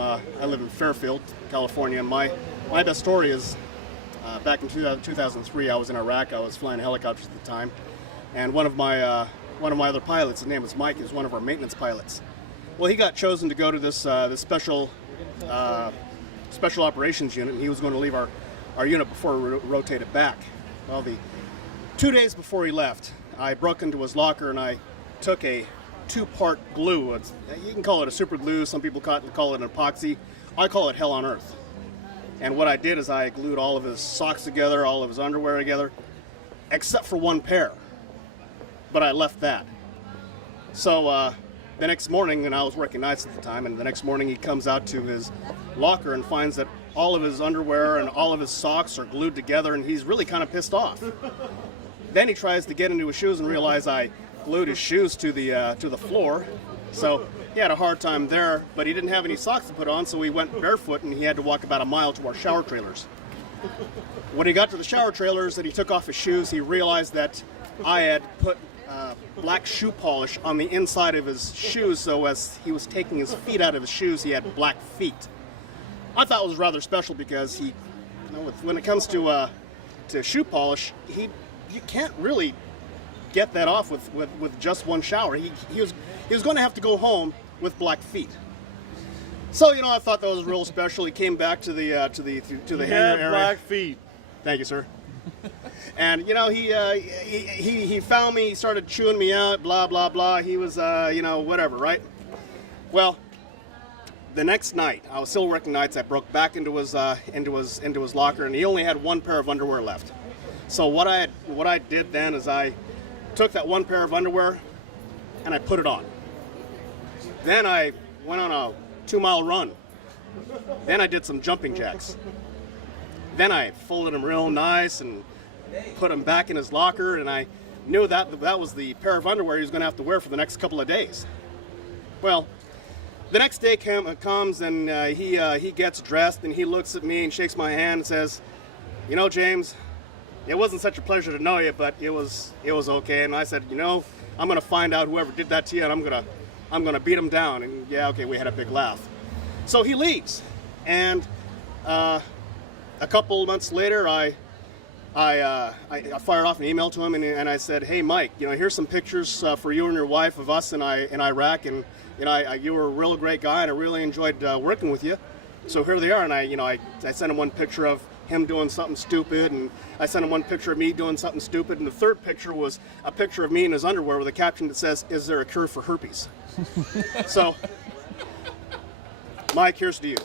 I live in Fairfield, California. My best story is back in 2003. I was in Iraq. I was flying helicopters at the time, and one of my other pilots, his name was Mike, is one of our maintenance pilots. Well, he got chosen to go to this special operations unit, and he was going to leave our unit before we rotated back. Well, the 2 days before he left, I broke into his locker and I took a 2-part glue. You can call it a super glue. Some people call it an epoxy. I call it hell on earth. And what I did is I glued all of his socks together, all of his underwear together, except for one pair. But I left that. So the next morning, and I was working nights at the time, and the next morning he comes out to his locker and finds that all of his underwear and all of his socks are glued together, and he's really kind of pissed off. Then he tries to get into his shoes and realizes I glued his shoes to the floor. So he had a hard time there, but he didn't have any socks to put on, so he went barefoot and he had to walk about a mile to our shower trailers. When he got to the shower trailers and he took off his shoes, he realized that I had put black shoe polish on the inside of his shoes, so as he was taking his feet out of his shoes, he had black feet. I thought it was rather special because when it comes to shoe polish, you can't really get that off with just one shower. He was going to have to go home with black feet. So I thought that was real special. He came back to the hangar area. Black feet. Thank you, sir. And he found me. He started chewing me out. Blah blah blah. He was whatever, right? Well, the next night, I was still working nights. I broke back into his locker, and he only had one pair of underwear left. So what I did then is I took that one pair of underwear and I put it on. Then I went on a 2-mile run. Then I did some jumping jacks. Then I folded them real nice and put them back in his locker, and I knew that was the pair of underwear he was going to have to wear for the next couple of days. Well, the next day comes and he gets dressed and he looks at me and shakes my hand and says, James, it wasn't such a pleasure to know you, but it was okay. And I said, I'm going to find out whoever did that to you, and I'm going to beat him down. And yeah, okay, we had a big laugh. So he leaves, and a couple months later, I fired off an email to him, and I said, hey, Mike, here's some pictures for you and your wife of us in Iraq, and you were a real great guy, and I really enjoyed working with you. So here they are, and I sent him one picture of him doing something stupid, and I sent him one picture of me doing something stupid, and the third picture was a picture of me in his underwear with a caption that says, "Is there a cure for herpes?" So, Mike, here's to you.